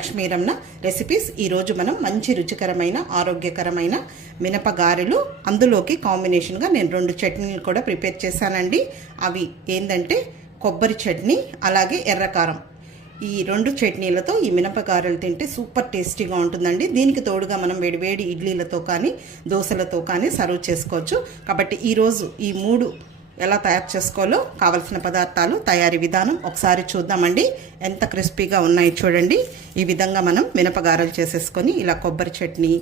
Lakshmi Ramana recipes. ఈరోజు మనం మంచి రుచికరమైన ఆరోగ్యకరమైన మినపగారెలు, అందులోకి కాంబినేషన్గా నేను 2 చట్నీలు కూడా ప్రిపేర్ చేశానండి. అవి ఏంటంటే కొబ్బరి చట్నీ అలాగే ఎర్రకారం. ఈ 2 చట్నీలతో ఈ మినపగారెలు తింటే సూపర్ టేస్టీగా ఉంటుందండి. దీనికి తోడుగా మనం వేడివేడి ఇడ్లీలతో కానీ దోశలతో కానీ సర్వ్ చేసుకోవచ్చు. కాబట్టి ఈరోజు ఈ 3 ఎలా తయారు చేసుకోవాలో కావలసిన పదార్థాలు, తయారీ విధానం ఒకసారి చూద్దామండి. ఎంత క్రిస్పీగా ఉన్నాయి చూడండి. ఈ విధంగా మనం మినపగారెలు చేసేసుకొని ఇలా కొబ్బరి చట్నీ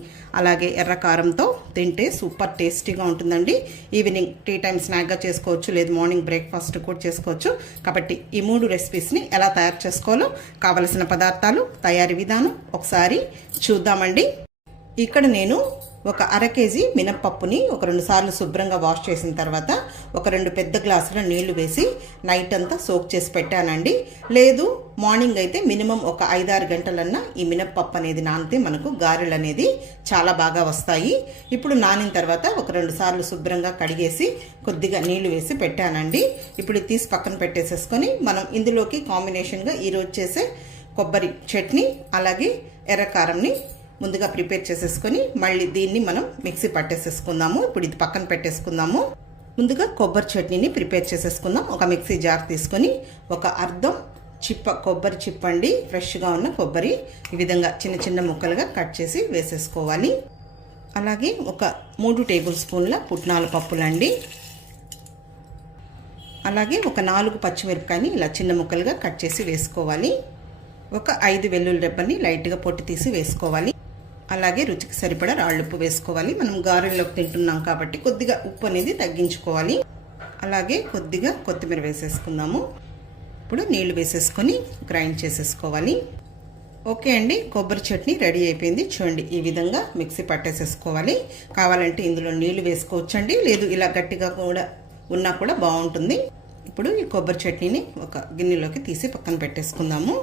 అలాగే ఎర్రకారంతో తింటే సూపర్ టేస్టీగా ఉంటుందండి. ఈవినింగ్ టీ టైం స్నాక్గా చేసుకోవచ్చు, లేదు మార్నింగ్ బ్రేక్ఫాస్ట్ కూడా చేసుకోవచ్చు. కాబట్టి ఈ 3 రెసిపీస్ని ఎలా తయారు చేసుకోవాలో కావలసిన పదార్థాలు, తయారీ విధానం ఒకసారి చూద్దామండి. ఇక్కడ నేను ఒక 1/2 కేజీ మినప్పప్పుని ఒక 2 సార్లు శుభ్రంగా వాష్ చేసిన తర్వాత ఒక 2 పెద్ద గ్లాసుల నీళ్లు వేసి నైట్ అంతా సోక్ చేసి పెట్టానండి. లేదు మార్నింగ్ అయితే మినిమం ఒక 5-6 గంటలన్నా ఈ మినప్పప్పు అనేది నానితే మనకు గారెలు అనేది చాలా బాగా వస్తాయి. ఇప్పుడు నానిన తర్వాత ఒక 2 సార్లు శుభ్రంగా కడిగేసి కొద్దిగా నీళ్లు వేసి పెట్టానండి. ఇప్పుడు తీసి పక్కన పెట్టేసేసుకొని మనం ఇందులోకి కాంబినేషన్గా ఈరోజు చేసే కొబ్బరి చట్నీ అలాగే ఎర్రకారంని ముందుగా ప్రిపేర్ చేసేసుకొని మళ్ళీ దీన్ని మనం మిక్సీ పట్టేసేసుకుందాము. ఇప్పుడు ఇది పక్కన పెట్టేసుకుందాము. ముందుగా కొబ్బరి చట్నీని ప్రిపేర్ చేసేసుకుందాం. ఒక మిక్సీ జార్ తీసుకొని ఒక అర్ధం చిప్ప కొబ్బరి చిప్పండి, ఫ్రెష్గా ఉన్న కొబ్బరి ఈ విధంగా చిన్న చిన్న ముక్కలుగా కట్ చేసి వేసేసుకోవాలి. అలాగే ఒక 3 టేబుల్ స్పూన్ల పుట్నాల పప్పులండి. అలాగే ఒక 4 పచ్చిమిరపకాయని ఇలా చిన్న ముక్కలుగా కట్ చేసి వేసుకోవాలి. ఒక 5 వెల్లుల్లి రెబ్బని లైట్గా పొట్టు తీసి వేసుకోవాలి. అలాగే రుచికి సరిపడా రాళ్ళుప్పు వేసుకోవాలి. మనం గారెల్లోకి తింటున్నాం కాబట్టి కొద్దిగా ఉప్పు అనేది తగ్గించుకోవాలి. అలాగే కొద్దిగా కొత్తిమీర వేసేసుకుందాము. ఇప్పుడు నీళ్లు వేసేసుకొని గ్రైండ్ చేసేసుకోవాలి. ఓకే అండి, కొబ్బరి చట్నీ రెడీ అయిపోయింది. చూడండి ఈ విధంగా మిక్సీ పట్టేసేసుకోవాలి. కావాలంటే ఇందులో నీళ్లు వేసుకోవచ్చండి, లేదు ఇలా గట్టిగా కూడా ఉన్నా కూడా బాగుంటుంది. ఇప్పుడు ఈ కొబ్బరి చట్నీని ఒక గిన్నెలోకి తీసి పక్కన పెట్టేసుకుందాము.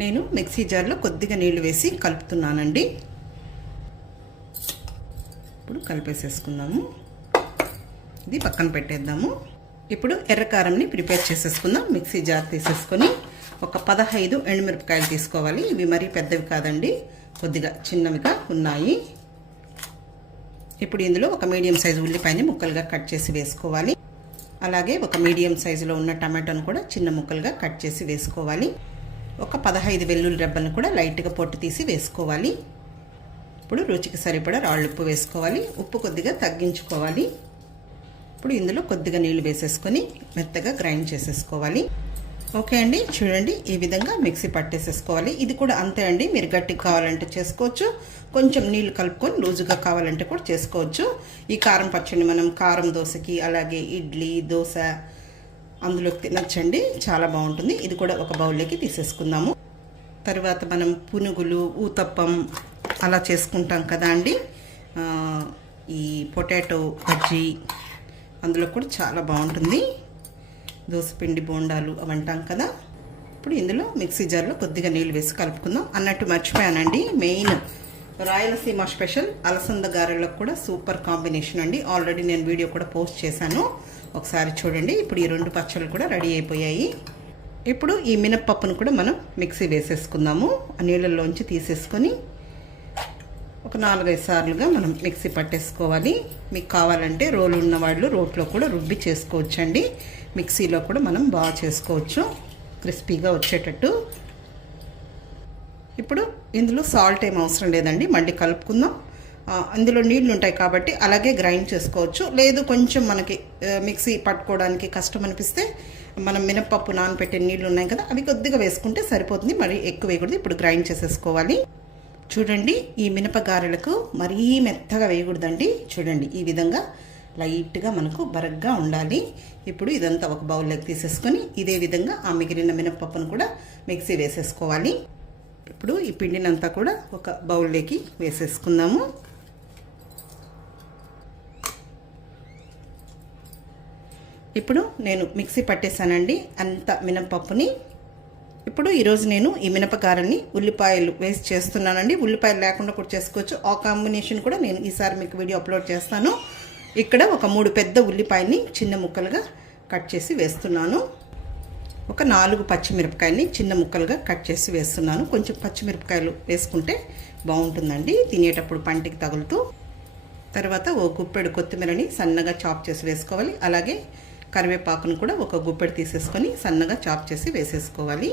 నేను మిక్సీ జార్లో కొద్దిగా నీళ్లు వేసి కలుపుతున్నానండి. ఇప్పుడు కలిపేసేసుకుందాము. ఇది పక్కన పెట్టేద్దాము. ఇప్పుడు ఎర్రకారంని ప్రిపేర్ చేసేసుకుందాం. మిక్సీ జార్ తీసేసుకొని ఒక 15 ఎండుమిరపకాయలు తీసుకోవాలి. ఇవి మరీ పెద్దవి కాదండి, కొద్దిగా చిన్నవిగా ఉన్నాయి. ఇప్పుడు ఇందులో ఒక మీడియం సైజు ఉల్లిపాయని ముక్కలుగా కట్ చేసి వేసుకోవాలి. అలాగే ఒక మీడియం సైజులో ఉన్న టమాటోను కూడా చిన్న ముక్కలుగా కట్ చేసి వేసుకోవాలి. ఒక 15 వెల్లుల్లి రెబ్బలను కూడా లైట్గా పొట్టు తీసి వేసుకోవాలి. ఇప్పుడు రుచికి సరిపడా రాళ్ళుప్పు వేసుకోవాలి. ఉప్పు కొద్దిగా తగ్గించుకోవాలి. ఇప్పుడు ఇందులో కొద్దిగా నీళ్లు వేసేసుకొని మెత్తగా గ్రైండ్ చేసేసుకోవాలి. ఓకే అండి, చూడండి ఈ విధంగా మిక్సీ పట్టేసేసుకోవాలి. ఇది కూడా అంతే అండి, మీరు గట్టిగా కావాలంటే చేసుకోవచ్చు, కొంచెం నీళ్లు కలుపుకొని లూజుగా కావాలంటే కూడా చేసుకోవచ్చు. ఈ కారం పచ్చడి మనం కారం దోశకి అలాగే ఇడ్లీ దోశ అందులోకి తినచ్చండి, చాలా బాగుంటుంది. ఇది కూడా ఒక బౌల్లోకి తీసేసుకుందాము. తర్వాత మనం పునుగులు, ఊతప్పం అలా చేసుకుంటాం కదా అండి, ఈ పొటాటో బజ్జీ అందులో కూడా చాలా బాగుంటుంది. దోసపిండి బోండాలు అవి అంటాం కదా. ఇప్పుడు ఇందులో మిక్సీ జార్లో కొద్దిగా నీళ్ళు వేసి కలుపుకుందాం. అన్నట్టు మర్చిపోయానండి, మెయిన్ రాయలసీమ స్పెషల్ అలసంద గారెలకు కూడా సూపర్ కాంబినేషన్ అండి. ఆల్రెడీ నేను వీడియో కూడా పోస్ట్ చేశాను, ఒకసారి చూడండి. ఇప్పుడు ఈ 2 పచ్చళ్ళు కూడా రెడీ అయిపోయాయి. ఇప్పుడు ఈ మినప్పప్పును కూడా మనం మిక్సీ వేసేసుకుందాము. ఆ నీళ్ళల్లోంచి తీసేసుకొని ఒక 4-5 సార్లుగా మనం మిక్సీ పట్టేసుకోవాలి. మీకు కావాలంటే రోలు ఉన్న వాళ్ళు రోట్లో కూడా రుబ్బి చేసుకోవచ్చండి. మిక్సీలో కూడా మనం బాగా చేసుకోవచ్చు, క్రిస్పీగా వచ్చేటట్టు. ఇప్పుడు ఇందులో సాల్ట్ ఏం అవసరం లేదండి, మళ్ళీ కలుపుకుందాం. అందులో నీళ్లు ఉంటాయి కాబట్టి అలాగే గ్రైండ్ చేసుకోవచ్చు. లేదు కొంచెం మనకి మిక్సీ పట్టుకోవడానికి కష్టం అనిపిస్తే మనం మినప్పప్పు నానబెట్టే నీళ్లు ఉన్నాయి కదా, అవి కొద్దిగా వేసుకుంటే సరిపోతుంది, మరి ఎక్కువ వేయకూడదు. ఇప్పుడు గ్రైండ్ చేసేసుకోవాలి. చూడండి ఈ మినపగారెలకు మరీ మెత్తగా వేయకూడదండి. చూడండి ఈ విధంగా లైట్గా మనకు బరగ్గా ఉండాలి. ఇప్పుడు ఇదంతా ఒక బౌల్లోకి తీసేసుకొని ఇదే విధంగా ఆ మిగిలిన మినప్పప్పును కూడా మిక్సీ వేసేసుకోవాలి. ఇప్పుడు ఈ పిండినంతా కూడా ఒక బౌల్లోకి వేసేసుకుందాము. ఇప్పుడు నేను మిక్సీ పట్టేశానండి అంత మినపప్పుని. ఇప్పుడు ఈరోజు నేను ఈ మినపగారెల్ని ఉల్లిపాయలు వేసి చేస్తున్నానండి. ఉల్లిపాయలు లేకుండా కూడా చేసుకోవచ్చు, ఆ కాంబినేషన్ కూడా నేను ఈసారి మీకు వీడియో అప్లోడ్ చేస్తాను. ఇక్కడ ఒక 3 పెద్ద ఉల్లిపాయని చిన్న ముక్కలుగా కట్ చేసి వేస్తున్నాను. ఒక 4 పచ్చిమిరపకాయలని చిన్న ముక్కలుగా కట్ చేసి వేస్తున్నాను. కొంచెం పచ్చిమిరపకాయలు వేసుకుంటే బాగుంటుందండి తినేటప్పుడు పంటికి తగులుతూ. తర్వాత ఓ గుప్పెడు కొత్తిమీరని సన్నగా చాప్ చేసి వేసుకోవాలి. అలాగే కరివేపాకును కూడా ఒక గుప్పెడు తీసేసుకొని సన్నగా చాప్ చేసి వేసేసుకోవాలి.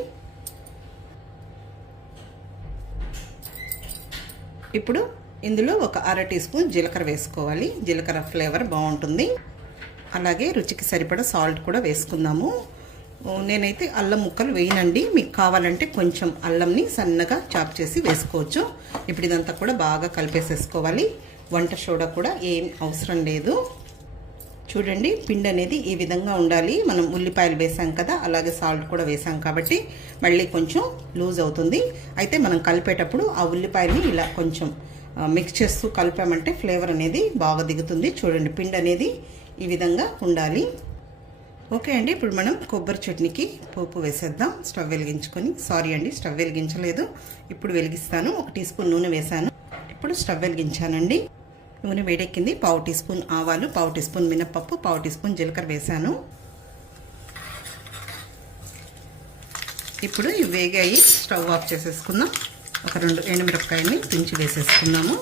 ఇప్పుడు ఇందులో ఒక 1/2 టీ స్పూన్ జీలకర్ర వేసుకోవాలి. జీలకర్ర ఫ్లేవర్ బాగుంటుంది. అలాగే రుచికి సరిపడా సాల్ట్ కూడా వేసుకుందాము. నేనైతే అల్లం ముక్కలు వేయనండి, మీకు కావాలంటే కొంచెం అల్లంని సన్నగా చాప్ చేసి వేసుకోవచ్చు. ఇప్పుడు ఇదంతా కూడా బాగా కలిపేసేసుకోవాలి. వంట సోడా కూడా ఏం అవసరం లేదు. చూడండి, పిండి అనేది ఈ విధంగా ఉండాలి. మనం ఉల్లిపాయలు వేసాం కదా, అలాగే సాల్ట్ కూడా వేసాం కాబట్టి మళ్ళీ కొంచెం లూజ్ అవుతుంది. అయితే మనం కలిపేటప్పుడు ఆ ఉల్లిపాయలని ఇలా కొంచెం మిక్స్ చేస్తూ కలిపామంటే ఫ్లేవర్ అనేది బాగా దిగుతుంది. చూడండి, పిండి అనేది ఈ విధంగా ఉండాలి. ఓకే అండి, ఇప్పుడు మనం కొబ్బరి చట్నీకి పోపు వేసేద్దాం. స్టవ్ వెలిగించుకొని, సారీ అండి స్టవ్ వెలిగించలేదు, ఇప్పుడు వెలిగిస్తాను. 1 టీ స్పూన్ నూనె వేసాను. ఇప్పుడు స్టవ్ వెలిగించానండి. నూనె వేడెక్కింది. 1/2 టీ స్పూన్ ఆవాలు, 1/2 టీ స్పూన్ మినపప్పు, 1/2 టీ స్పూన్ జీలకర్ర వేసాను. ఇప్పుడు ఇవి వేగాయి. స్టవ్ ఆఫ్ చేసేసుకుందాం. ఒక 2 ఎండుమిరపకాయలని తుంచి వేసేసుకున్నాము.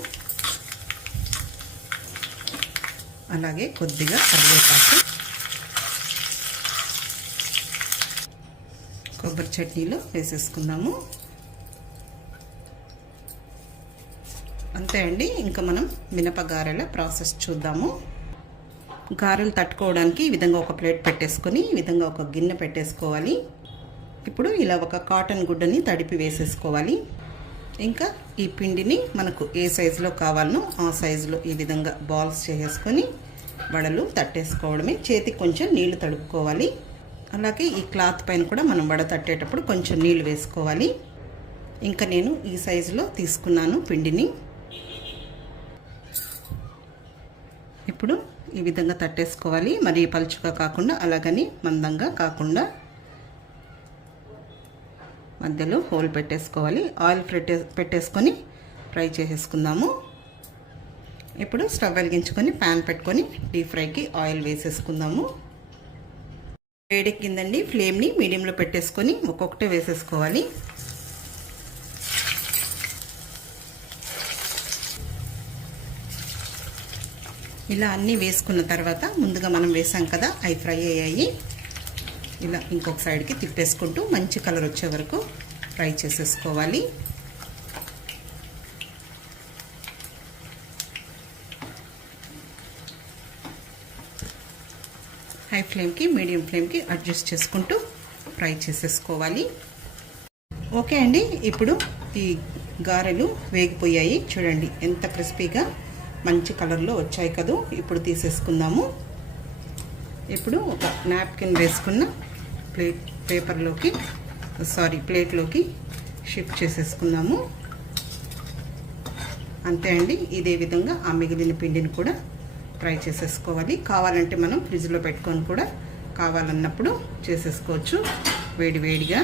అలాగే కొద్దిగా కరివేపాకు. కొబ్బరి చట్నీలో వేసేసుకుందాము. అంతే అండి. ఇంకా మనం మినప గారెల ప్రాసెస్ చూద్దాము. గారెలు తట్టుకోవడానికి ఈ విధంగా ఒక ప్లేట్ పెట్టేసుకొని ఈ విధంగా ఒక గిన్నె పెట్టేసుకోవాలి. ఇప్పుడు ఇలా ఒక కాటన్ గుడ్డని తడిపి వేసేసుకోవాలి. ఇంకా ఈ పిండిని మనకు ఏ సైజులో కావాలనో ఆ సైజులో ఈ విధంగా బాల్స్ చేసేసుకొని వడలు తట్టేసుకోవడమే. చేతికి కొంచెం నీళ్లు తడుపుకోవాలి. అలాగే ఈ క్లాత్ పైన కూడా మనం వడ తట్టేటప్పుడు కొంచెం నీళ్ళు వేసుకోవాలి. ఇంకా నేను ఈ సైజులో తీసుకున్నాను పిండిని. ఇప్పుడు ఈ విధంగా తట్టేసుకోవాలి. మరి పలుచుగా కాకుండా అలాగని మందంగా కాకుండా మధ్యలో హోల్ పెట్టేసుకోవాలి. ఆయిల్ పెట్టేసుకొని ఫ్రై చేసేసుకుందాము. ఇప్పుడు స్టవ్ వెలిగించుకొని ప్యాన్ పెట్టుకొని డీప్ ఫ్రైకి ఆయిల్ వేసేసుకుందాము. వేడెక్కిందండి. ఫ్లేమ్ని మీడియంలో పెట్టేసుకొని ఒక్కొక్కటే వేసేసుకోవాలి. ఇలా అన్నీ వేసుకున్న తర్వాత ముందుగా మనం వేసాం కదా, అవి ఫ్రై అయ్యాయి. ఇలా ఇంకొక సైడ్కి తిప్పేసుకుంటూ మంచి కలర్ వచ్చే వరకు ఫ్రై చేసేసుకోవాలి. హై ఫ్లేమ్కి మీడియం ఫ్లేమ్కి అడ్జస్ట్ చేసుకుంటూ ఫ్రై చేసేసుకోవాలి. ఓకే అండి, ఇప్పుడు ఈ గారెలు వేగిపోయాయి. చూడండి ఎంత క్రిస్పీగా మంచి కలర్లో వచ్చాయి కదా. ఇప్పుడు తీసేసుకుందాము. ఇప్పుడు ఒక నాప్కిన్ వేసుకున్న ప్లేట్లోకి షిఫ్ట్ చేసేసుకుందాము. అంతే అండి. ఇదే విధంగా ఆ మిగిలిన పిండిని కూడా ఫ్రై చేసేసుకోవాలి. కావాలంటే మనం ఫ్రిడ్జ్లో పెట్టుకొని కూడా కావాలన్నప్పుడు చేసేసుకోవచ్చు వేడి వేడిగా.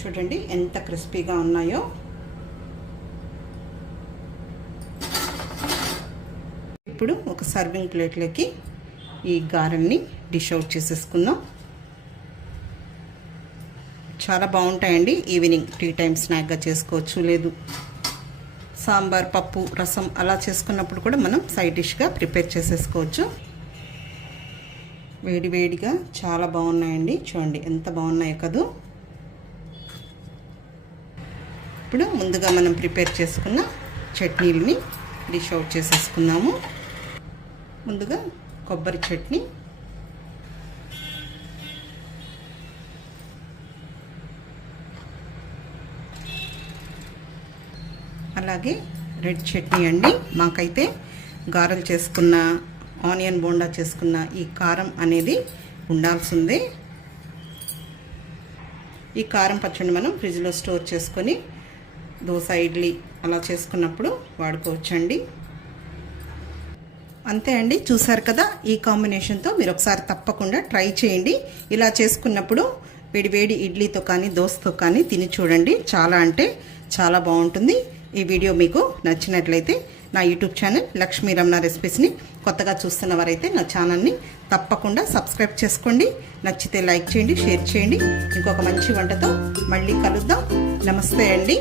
చూడండి ఎంత క్రిస్పీగా ఉన్నాయో. ఇప్పుడు ఒక సర్వింగ్ ప్లేట్లోకి ఈ గారెల్ని డిష్ అవుట్ చేసేసుకుందాం. చాలా బాగుంటాయండి. ఈవినింగ్ టీ టైం స్నాక్గా చేసుకోవచ్చు. లేదు సాంబార్, పప్పు, రసం అలా చేసుకున్నప్పుడు కూడా మనం సైడ్ డిష్గా ప్రిపేర్ చేసేసుకోవచ్చు. వేడి వేడిగా చాలా బాగున్నాయండి. చూడండి ఎంత బాగున్నాయో కదా. ఇప్పుడు ముందుగా మనం ప్రిపేర్ చేసుకున్న చట్నీలని డిష్ అవుట్ చేసేసుకున్నాము. ముందుగా కొబ్బరి చట్నీ, అలాగే రెడ్ చట్నీ అండి. మాకైతే గారెలు చేసుకున్న, ఆనియన్ బోండా చేసుకున్న ఈ కారం అనేది ఉండాల్సిందే. ఈ కారం పచ్చడి మనం ఫ్రిడ్జ్లో స్టోర్ చేసుకొని దోశ, ఇడ్లీ అలా చేసుకున్నప్పుడు వాడుకోవచ్చండి. అంతే అండి. చూసారు కదా, ఈ కాంబినేషన్తో మీరు ఒకసారి తప్పకుండా ట్రై చేయండి. ఇలా చేసుకున్నప్పుడు వేడి ఇడ్లీతో కానీ దోశతో కానీ తిని చూడండి. చాలా అంటే చాలా బాగుంటుంది. ఈ వీడియో మీకు నచ్చినట్లయితే నా యూట్యూబ్ ఛానల్ లక్ష్మీ రమణ రెసిపీస్ని కొత్తగా చూస్తున్న వారైతే నా ఛానల్ని తప్పకుండా సబ్స్క్రైబ్ చేసుకోండి. నచ్చితే లైక్ చేయండి, షేర్ చేయండి. ఇంకొక మంచి వంటతో మళ్ళీ కలుద్దాం. నమస్తే అండి.